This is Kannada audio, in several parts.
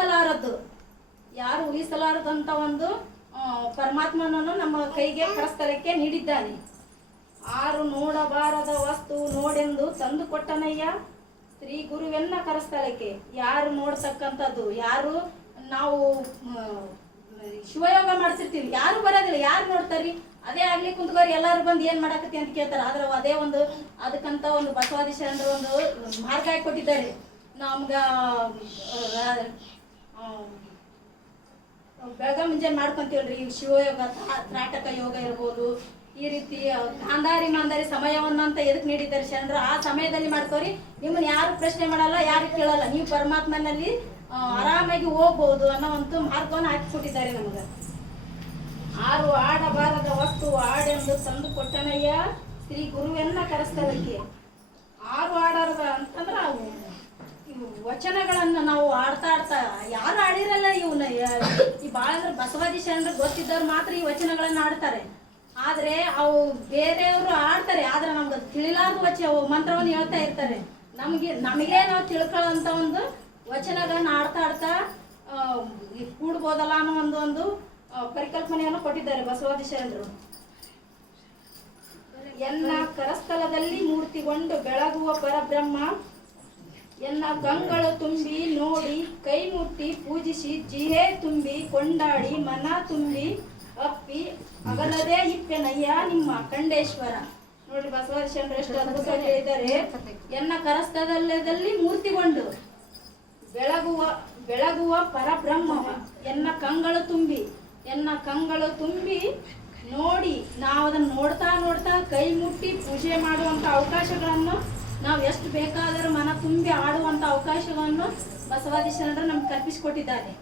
ಊಹಿಸಲಾರದ್ದು, ಯಾರು ಊಹಿಸಲಾರದಂತ ಒಂದು ಪರಮಾತ್ಮನನ್ನು ನಮ್ಮ ಕೈಗೆ ಕರಸ್ಥಲಕ್ಕೆ ನೀಡಿದ್ದಾನೆ. 6 ನೋಡಬಾರದ ವಸ್ತು ನೋಡೆಂದು ತಂದು ಕೊಟ್ಟನಯ್ಯ ಶ್ರೀ ಗುರುವೆನ್ನ ಕರಸ್ಥಲಕ್ಕೆ. ಯಾರು ನೋಡ್ತಕ್ಕಂಥದ್ದು, ಯಾರು ನಾವು ಶಿವಯೋಗ ಮಾಡ್ತಿರ್ತೀವಿ, ಯಾರು ಬರೋದಿಲ್ಲ, ಯಾರು ನೋಡ್ತಾರ್ರಿ? ಅದೇ ಆಗ್ಲಿ ಕುಂತ್ಕೋರಿ ಎಲ್ಲಾರು ಬಂದು ಏನ್ ಮಾಡಕತ್ತಿ ಅಂತ ಕೇಳ್ತಾರೆ. ಆದ್ರೆ ಅದೇ ಒಂದು ಅದಕ್ಕಂತ ಒಂದು ಬಸವಾದಿ ಅಂದ್ರೆ ಒಂದು ಮಾರ್ಗ ಕೊಟ್ಟಿದ್ದಾರೆ ನಮ್ಗ. ಬೆಳಗ್ಗೆ ಮುಂಜಾನೆ ಮಾಡ್ಕೊಂತೀವಲ್ರಿ ಶಿವಯೋಗ, ತ್ರಾಟಕ ಯೋಗ ಇರ್ಬೋದು, ಈ ರೀತಿ ಗಾಂಧಾರಿ ಮಾಂಧಾರಿ ಸಮಯವನ್ನಂತ ಎದಕ್ ನೀಡಿದ್ದಾರೆ ಶರಣರು. ಆ ಸಮಯದಲ್ಲಿ ಮಾಡ್ಕೋರಿ, ನಿಮ್ಮನ್ನ ಯಾರು ಪ್ರಶ್ನೆ ಮಾಡಲ್ಲ, ಯಾರು ಕೇಳಲ್ಲ, ನೀವು ಪರಮಾತ್ಮನಲ್ಲಿ ಆರಾಮಾಗಿ ಹೋಗ್ಬಹುದು ಅನ್ನೋವಂತ ಮಾರ್ಗವನ್ನು ಹಾಕಿಕೊಟ್ಟಿದ್ದಾರೆ ನಮ್ಗೆ. 6 ಆಡಬಾರದ ವಸ್ತು ಆಡೆಂದು ತಂದು ಕೊಟ್ಟನಯ್ಯ ಶ್ರೀ ಗುರುವೆನ್ನ ಕರಸ್ಥಲಕ್ಕೆ. 6 ಆಡಾರದ ಅಂತಂದ್ರ ಅವು ಇವು ವಚನಗಳನ್ನು ನಾವು ಆಡ್ತಾ ಯಾರು ಆಡಿರಲ್ಲ ಇವನ್ನ. ಈ ಬಾಳ ಅಂದ್ರೆ ಬಸವಾದಿ ಶರಣರು ಗೊತ್ತಿದ್ದವ್ರು ಮಾತ್ರ ಈ ವಚನಗಳನ್ನ ಆಡ್ತಾರೆ. ಆದ್ರೆ ಅವು ಬೇರೆಯವರು ಆಡ್ತಾರೆ, ಆದ್ರೆ ನಮ್ಗೆ ತಿಳಿಲಾರ್ದು ಮಂತ್ರವನ್ನು ಹೇಳ್ತಾ ಇರ್ತಾರೆ. ನಮಗೆ ನಾವು ತಿಳ್ಕೊಳ್ಳೋಂತ ಒಂದು ವಚನಗಳನ್ನ ಆಡ್ತಾ ಕೂಡ್ಬೋದಲ್ಲ ಅನ್ನೋ ಒಂದು ಪರಿಕಲ್ಪನೆಯನ್ನು ಕೊಟ್ಟಿದ್ದಾರೆ ಬಸವಾದಿ ಶರಣರು. ಎನ್ನ ಕರಸ್ಥಲದಲ್ಲಿ ಮೂರ್ತಿಗೊಂಡು ಬೆಳಗುವ ಪರಬ್ರಹ್ಮ, ಎನ್ನ ಕಂಗಳು ತುಂಬಿ ನೋಡಿ ಕೈ ಮುಟ್ಟಿ ಪೂಜಿಸಿ ಜಿಹೆ ತುಂಬಿ ಕೊಂಡಾಡಿ ಮನ ತುಂಬಿ ಅಪ್ಪಿ ಅಗಲದೇ ಇಪ್ಪೆನಯ್ಯ ನಿಮ್ಮ ಖಂಡೇಶ್ವರ. ನೋಡ್ರಿ ಬಸವಾದಿ ಶರಣರು ಎಷ್ಟು ಅದ್ಭುತವಾಗಿ ಹೇಳಿದ್ದಾರೆ. ಎನ್ನ ಕರಸ್ಥಲದಲ್ಲಿ ಮೂರ್ತಿಗೊಂಡು ಬೆಳಗುವ ಪರಬ್ರಹ್ಮವ, ಎನ್ನ ಕಂಗಳು ತುಂಬಿ ನೋಡಿ ನಾವು ಅದನ್ನ ನೋಡ್ತಾ ಕೈ ಮುಟ್ಟಿ ಪೂಜೆ ಮಾಡುವಂತ ಅವಕಾಶಗಳನ್ನು ನಾವು ಎಷ್ಟು ಬೇಕಾದರೂ ಮನ ತುಂಬಿ ಆಡುವಂತ ಅವಕಾಶವನ್ನು ಬಸವಾದಿ ಶರಣರು ನಮ್ಗೆ ಕಲ್ಪಿಸಿಕೊಟ್ಟಿದ್ದಾರೆ.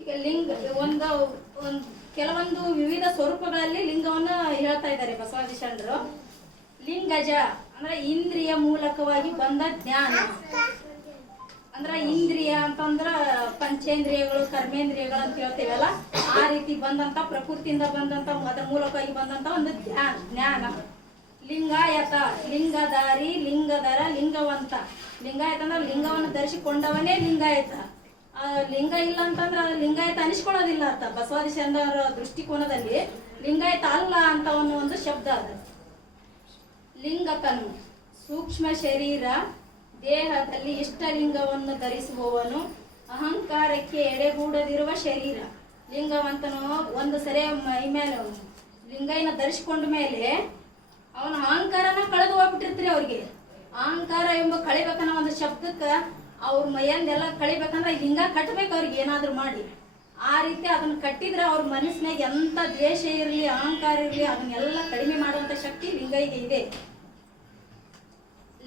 ಈಗ ಲಿಂಗ ಕೆಲವೊಂದು ವಿವಿಧ ಸ್ವರೂಪಗಳಲ್ಲಿ ಲಿಂಗವನ್ನ ಹೇಳ್ತಾ ಇದ್ದಾರೆ ಬಸವಾದಿ ಶರಣರು. ಲಿಂಗಜ ಅಂದ್ರೆ ಇಂದ್ರಿಯ ಮೂಲಕವಾಗಿ ಬಂದ ಜ್ಞಾನ. ಅಂದ್ರ ಇಂದ್ರಿಯ ಅಂತಂದ್ರ ಪಂಚೇಂದ್ರಿಯಗಳು, ಕರ್ಮೇಂದ್ರಿಯಗಳು ಅಂತ ಹೇಳ್ತೇವಲ್ಲ, ಆ ರೀತಿ ಬಂದಂತ ಪ್ರಕೃತಿಯಿಂದ ಬಂದಂತ ಅದರ ಮೂಲಕವಾಗಿ ಬಂದಂತ ಒಂದು ಜ್ಞಾನ. ಲಿಂಗಾಯತ ಲಿಂಗಧಾರಿ, ಲಿಂಗಧರ, ಲಿಂಗವಂತ. ಲಿಂಗಾಯತ ಅಂದ್ರೆ ಲಿಂಗವನ್ನು ಧರಿಸಿಕೊಂಡವನೇ ಲಿಂಗಾಯತ. ಲಿಂಗ ಇಲ್ಲ ಅಂತಂದ್ರೆ ಅದು ಲಿಂಗಾಯತ ಅನಿಸ್ಕೊಳ್ಳೋದಿಲ್ಲ ಅಂತ ಬಸವಾದಿ ಶರಣರ ದೃಷ್ಟಿಕೋನದಲ್ಲಿ. ಲಿಂಗಾಯತ ಅಲ್ಲ ಅಂತ ಒಂದು ಶಬ್ದ ಅದು. ಲಿಂಗಕನು ಸೂಕ್ಷ್ಮ ಶರೀರ, ದೇಹದಲ್ಲಿ ಇಷ್ಟಲಿಂಗವನ್ನು ಧರಿಸುವವನು, ಅಹಂಕಾರಕ್ಕೆ ಎಡೆಗೂಡದಿರುವ ಶರೀರ. ಲಿಂಗವಂತನು ಒಂದು ಸರಿ ಮೈ ಮೇಲೆ ಲಿಂಗೈನ ಧರಿಸಿಕೊಂಡ ಮೇಲೆ ಅವನ ಅಹಂಕಾರನ ಕಳೆದು ಹೋಗ್ಬಿಟ್ಟಿರ್ತೀರಿ. ಅವ್ರಿಗೆ ಅಹಂಕಾರ ಎಂಬ ಕಳಿಬೇಕನ್ನೋ ಒಂದು ಶಬ್ದಕ್ಕೆ ಅವ್ರ ಮೈಯಂದೆಲ್ಲ ಕಳಿಬೇಕಂದ್ರೆ ಲಿಂಗ ಕಟ್ಟಬೇಕು ಅವ್ರಿಗೆ ಏನಾದ್ರು ಮಾಡಿ. ಆ ರೀತಿ ಅದನ್ನ ಕಟ್ಟಿದ್ರೆ ಅವ್ರ ಮನಸ್ಸಿನಾಗ ಎಂತ ದ್ವೇಷ ಇರಲಿ, ಅಹಂಕಾರ ಇರಲಿ, ಅದನ್ನೆಲ್ಲ ಕಡಿಮೆ ಮಾಡುವಂತ ಶಕ್ತಿ ಲಿಂಗೈಗೆ ಇದೆ.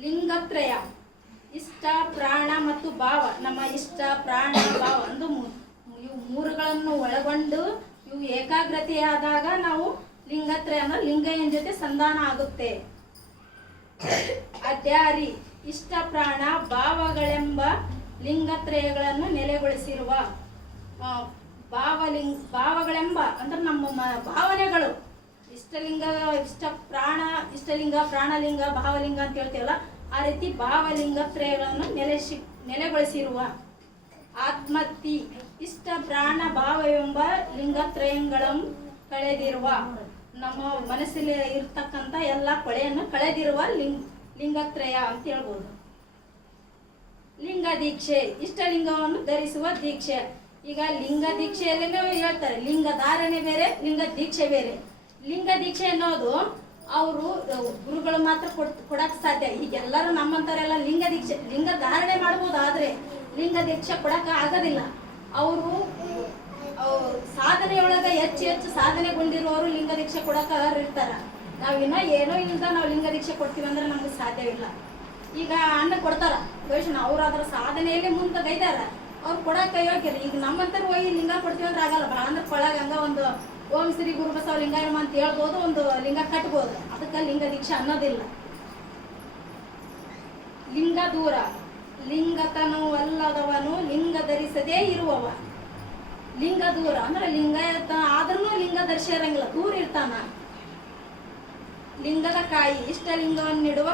ಲಿಂಗತ್ರಯ ಇಷ್ಟ, ಪ್ರಾಣ ಮತ್ತು ಭಾವ. ನಮ್ಮ ಇಷ್ಟ, ಪ್ರಾಣ, ಭಾವ ಅಂದು ಇವು ಮೂರುಗಳನ್ನು ಒಳಗೊಂಡು ಇವು ಏಕಾಗ್ರತೆಯಾದಾಗ ನಾವು ಲಿಂಗತ್ರಯ ಅಂದ್ರೆ ಲಿಂಗಯ್ಯನ ಜೊತೆ ಸಂಧಾನ ಆಗುತ್ತೆ. ಅದ್ಯಾರಿ ಇಷ್ಟ, ಪ್ರಾಣ, ಭಾವಗಳೆಂಬ ಲಿಂಗತ್ರಯಗಳನ್ನು ನೆಲೆಗೊಳಿಸಿರುವ ಭಾವಗಳೆಂಬ ಅಂದ್ರೆ ನಮ್ಮ ಭಾವನೆಗಳು. ಇಷ್ಟಲಿಂಗ, ಪ್ರಾಣಲಿಂಗ, ಭಾವಲಿಂಗ ಅಂತ ಹೇಳ್ತೇವಲ್ಲ, ಆ ರೀತಿ ಭಾವಲಿಂಗತ್ರಯಗಳನ್ನು ನೆಲೆಗೊಳಿಸಿರುವ ಆತ್ಮತಿ ಇಷ್ಟ, ಪ್ರಾಣ, ಭಾವ ಎಂಬ ಲಿಂಗತ್ರಯಗಳನ್ನು ಕಳೆದಿರುವ, ನಮ್ಮ ಮನಸ್ಸಲ್ಲಿ ಇರ್ತಕ್ಕಂಥ ಎಲ್ಲ ಕೊಳೆಯನ್ನು ಕಳೆದಿರುವ ಲಿಂಗತ್ರಯ ಅಂತ ಹೇಳ್ಬೋದು. ಲಿಂಗ ದೀಕ್ಷೆ ಇಷ್ಟಲಿಂಗವನ್ನು ಧರಿಸುವ ದೀಕ್ಷೆ. ಈಗ ಲಿಂಗ ದೀಕ್ಷೆಯಲ್ಲೇನೋ ಹೇಳ್ತಾರೆ, ಲಿಂಗ ಧಾರಣೆ ಬೇರೆ, ಲಿಂಗ ದೀಕ್ಷೆ ಬೇರೆ. ಲಿಂಗ ದೀಕ್ಷೆ ಅನ್ನೋದು ಅವರು ಗುರುಗಳು ಮಾತ್ರ ಕೊಡಕ್ ಸಾಧ್ಯ. ಈಗ ಎಲ್ಲರೂ ನಮ್ಮಂತವರೆಲ್ಲ ಲಿಂಗ ಧಾರಣೆ ಮಾಡ್ಬೋದು, ಆದ್ರೆ ಲಿಂಗ ದೀಕ್ಷೆ ಕೊಡಕ್ ಆಗೋದಿಲ್ಲ. ಅವರು ಸಾಧನೆಯೊಳಗ ಹೆಚ್ಚು ಸಾಧನೆಗೊಂಡಿರುವವರು ಲಿಂಗ ದೀಕ್ಷೆ ಕೊಡಕ ಇರ್ತಾರ. ನಾವಿನ್ನ ಏನೋ ಇಲ್ದ ನಾವು ಲಿಂಗ ದೀಕ್ಷೆ ಕೊಡ್ತೀವಿ ಅಂದ್ರೆ ನಮ್ಗೆ ಸಾಧ್ಯವಿಲ್ಲ. ಈಗ ಅಣ್ಣ ಕೊಡ್ತಾರ ಯೋಚನೆ, ಅವ್ರು ಅದ್ರ ಸಾಧನೆಯಲ್ಲಿ ಮುಂದೆ ಗೈದಾರ, ಅವ್ರು ಕೊಡಕ ಯೋಗ್ಯರ. ಈಗ ನಮ್ಮಂತರ ಹೋಗಿ ಲಿಂಗ ಕೊಡ್ತೀವಿ ಅಂದ್ರೆ ಆಗಲ್ಲ. ಬಹಳ ಅಂದ್ರೆ ಕೊಳಗ ಹಂಗ ಒಂದು ಓಂ ಶ್ರೀ ಗುರು ಬಸವ ಲಿಂಗಾಯಮ ಅಂತ ಹೇಳ್ಬೋದು, ಒಂದು ಲಿಂಗ ಕಟ್ಬೋದು. ಅದಕ್ಕೆ ಲಿಂಗ ದೀಕ್ಷೆ ಅನ್ನೋದಿಲ್ಲ. ಲಿಂಗ ದೂರ ಲಿಂಗತನು ಅಲ್ಲದವನು ಲಿಂಗ ಧರಿಸದೇ ಇರುವವ. ಲಿಂಗ ದೂರ ಅಂದ್ರೆ ಲಿಂಗ ಆದ್ರೂ ಲಿಂಗ ಧರಿಸಿ ಇರಂಗಿಲ್ಲ, ದೂರ ಇರ್ತಾನ. ಲಿಂಗದ ಕಾಯಿ ಇಷ್ಟಲಿಂಗವನ್ನಿಡುವ